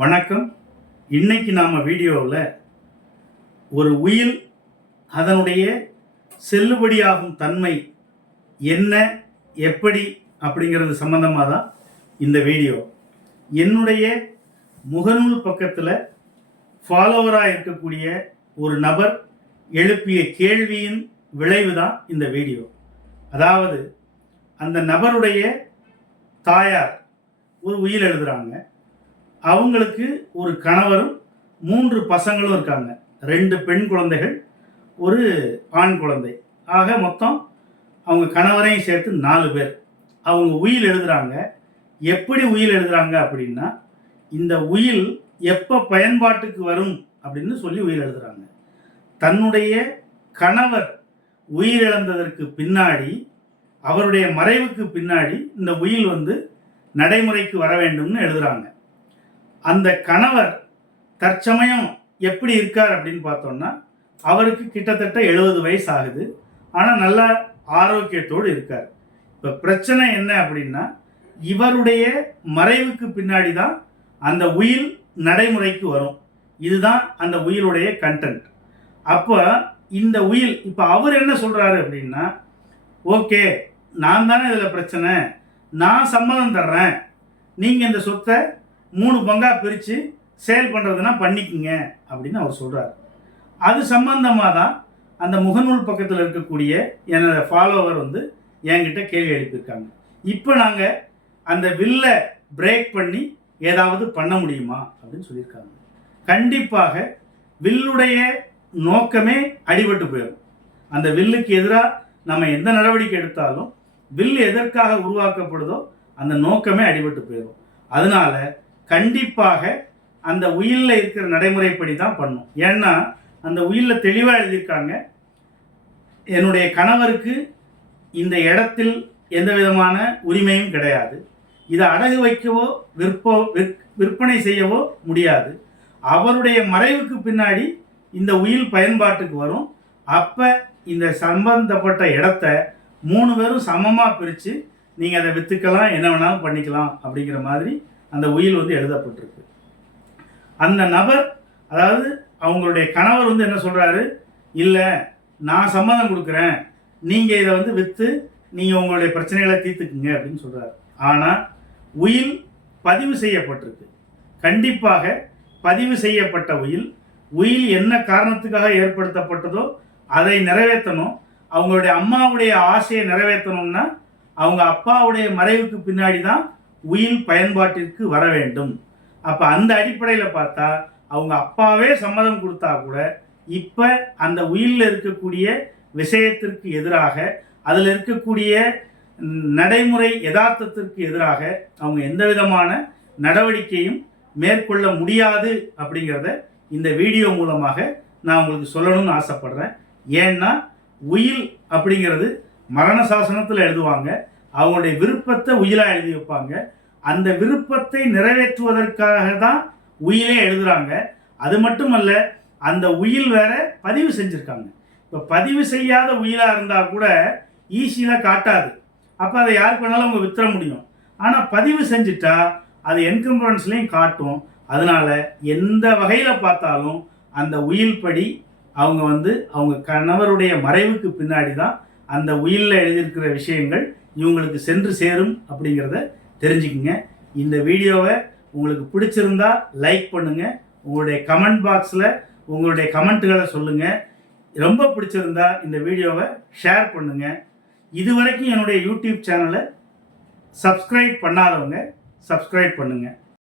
வணக்கம். இன்னைக்கு நாம் வீடியோவில் ஒரு உயில் அதனுடைய செல்லுபடியாகும் தன்மை என்ன எப்படி அப்படிங்கிறது சம்மந்தமாக தான் இந்த வீடியோ. என்னுடைய முகநூல் பக்கத்தில் ஃபாலோவராக இருக்கக்கூடிய ஒரு நபர் எழுப்பிய கேள்வியின் விளைவு தான் இந்த வீடியோ. அதாவது அந்த நபருடைய தாயார் ஒரு உயில் எழுதுகிறாங்க அவங்களுக்கு ஒரு கணவரும் மூன்று பசங்களும் இருக்காங்க. ரெண்டு பெண் குழந்தைகள் ஒரு ஆண் குழந்தை. ஆக மொத்தம் அவங்க கணவரையும் சேர்த்து நாலு பேர். அவங்க உயில் எழுதுகிறாங்க எப்படி உயில் எழுதுறாங்க அப்படின்னா இந்த உயில் எப்போ பயன்பாட்டுக்கு வரும் அப்படின்னு சொல்லி உயிர் எழுதுறாங்க. தன்னுடைய கணவர் உயிரிழந்ததற்கு பின்னாடி அவருடைய மறைவுக்கு பின்னாடி இந்த உயில் வந்து நடைமுறைக்கு வர வேண்டும்னு எழுதுறாங்க. அந்த கணவர் தற்சமயம் எப்படி இருக்கார் அப்படின்னு பார்த்தோம்னா அவருக்கு கிட்டத்தட்ட எழுபது வயசு ஆகுது. ஆனால் நல்ல ஆரோக்கியத்தோடு இருக்கார். இப்போ பிரச்சனை என்ன அப்படின்னா இவருடைய மறைவுக்கு பின்னாடி தான் அந்த உயில் நடைமுறைக்கு வரும். இதுதான் அந்த உயிலுடைய கண்டென்ட் அப்போ இந்த உயில் இப்போ அவர் என்ன சொல்கிறாரு அப்படின்னா ஓகே நான் தானே இதில் பிரச்சனை. நான் சம்மதம் தர்றேன். நீங்கள் இந்த சொத்தை மூணு பங்காக பிரித்து சேல் பண்ணுறதுனா பண்ணிக்கங்க அப்படின்னு அவர் சொல்கிறார் அது சம்பந்தமாக தான் அந்த முகநூல் பக்கத்தில் இருக்கக்கூடிய எனது ஃபாலோவர் வந்து என்கிட்ட கேள்வி எழுப்பியிருக்காங்க. இப்போ நாங்கள் அந்த வில்லை பிரேக் பண்ணி ஏதாவது பண்ண முடியுமா அப்படின்னு சொல்லியிருக்காங்க. கண்டிப்பாக வில்லுடைய நோக்கமே அடிபட்டு போயிடும். அந்த வில்லுக்கு எதிராக நம்ம எந்த நடவடிக்கை எடுத்தாலும் வில் எதற்காக உருவாக்கப்படுதோ அந்த நோக்கமே அடிபட்டு போயிடும். அதனால கண்டிப்பாக அந்த உயிலில் இருக்கிற நடைமுறைப்படி தான் பண்ணும். ஏன்னா அந்த உயிலில் தெளிவாக எழுதியிருக்காங்க. என்னுடைய கணவருக்கு இந்த இடத்தில் எந்த விதமான உரிமையும் கிடையாது. இதை அடகு வைக்கவோ விற்போ விற் விற்பனை செய்யவோ முடியாது. அவருடைய மறைவுக்கு பின்னாடி இந்த உயில் பயன்பாட்டுக்கு வரும். அப்போ இந்த சம்பந்தப்பட்ட இடத்த மூணு பேரும் சமமாக பிரித்து நீங்கள் அதை விற்றுக்கலாம் என்ன வேணாலும் பண்ணிக்கலாம் அப்படிங்கிற மாதிரி அந்த உயில் வந்து எழுதப்பட்டிருக்கு. அந்த நபர் அதாவது அவங்களுடைய கணவர் வந்து என்ன சொல்கிறாரு இல்லை நான் சம்மதம் கொடுக்குறேன். நீங்கள் இதை வந்து விற்று நீங்கள் உங்களுடைய பிரச்சனைகளை தீர்த்துக்குங்க அப்படின்னு சொல்கிறாரு ஆனால் உயில் பதிவு செய்யப்பட்டிருக்கு. கண்டிப்பாக பதிவு செய்யப்பட்ட உயில் உயில் என்ன காரணத்துக்காக ஏற்படுத்தப்பட்டதோ அதை நிறைவேற்றணும். அவங்களுடைய அம்மாவுடைய ஆசையை நிறைவேற்றணும்னா அவங்க அப்பாவுடைய மறைவுக்கு பின்னாடி தான் உயில் பயன்பாட்டிற்கு வர வேண்டும். அப்போ அந்த அடிப்படையில் பார்த்தா அவங்க அப்பாவே சம்மதம் கொடுத்தா கூட இப்போ அந்த உயிலில் இருக்கக்கூடிய விஷயத்திற்கு எதிராக அதில் இருக்கக்கூடிய நடைமுறை யதார்த்தத்திற்கு எதிராக அவங்க எந்த விதமான நடவடிக்கையும் மேற்கொள்ள முடியாது அப்படிங்கிறத இந்த வீடியோ மூலமாக நான் உங்களுக்கு சொல்லணும்னு ஆசைப்படுறேன். ஏன்னா உயில் அப்படிங்கிறது மரண சாசனத்தில் எழுதுவாங்க. அவங்களுடைய விருப்பத்தை உயிலாக எழுதி வைப்பாங்க. அந்த விருப்பத்தை நிறைவேற்றுவதற்காக தான் உயிலே எழுதுகிறாங்க அது மட்டுமல்ல அந்த உயில் வேற பதிவு செஞ்சுருக்காங்க. இப்போ பதிவு செய்யாத உயிலாக இருந்தால் கூட ஈஸியில் காட்டாது. அப்போ அதை யாருக்கு வேணாலும் அவங்க வித்துற முடியும். ஆனால் பதிவு செஞ்சுட்டா அது என்கம்பரன்ஸ்லேயும் காட்டும். அதனால எந்த வகையில் பார்த்தாலும் அந்த உயில் படி அவங்க வந்து அவங்க கணவருடைய மறைவுக்கு பின்னாடி தான் அந்த உயிலில் எழுதியிருக்கிற விஷயங்கள் இவங்களுக்கு சென்று சேரும் அப்படிங்கிறத தெரிஞ்சுக்குங்க. இந்த வீடியோவை உங்களுக்கு பிடிச்சிருந்தா லைக் பண்ணுங்கள் உங்களுடைய கமெண்ட் பாக்ஸில் உங்களுடைய கமெண்ட்டுகளை சொல்லுங்கள் ரொம்ப பிடிச்சிருந்தா இந்த வீடியோவை ஷேர் பண்ணுங்கள் இதுவரைக்கும் என்னுடைய யூடியூப் சேனலை சப்ஸ்கிரைப் பண்ணாதவங்க சப்ஸ்கிரைப் பண்ணுங்கள்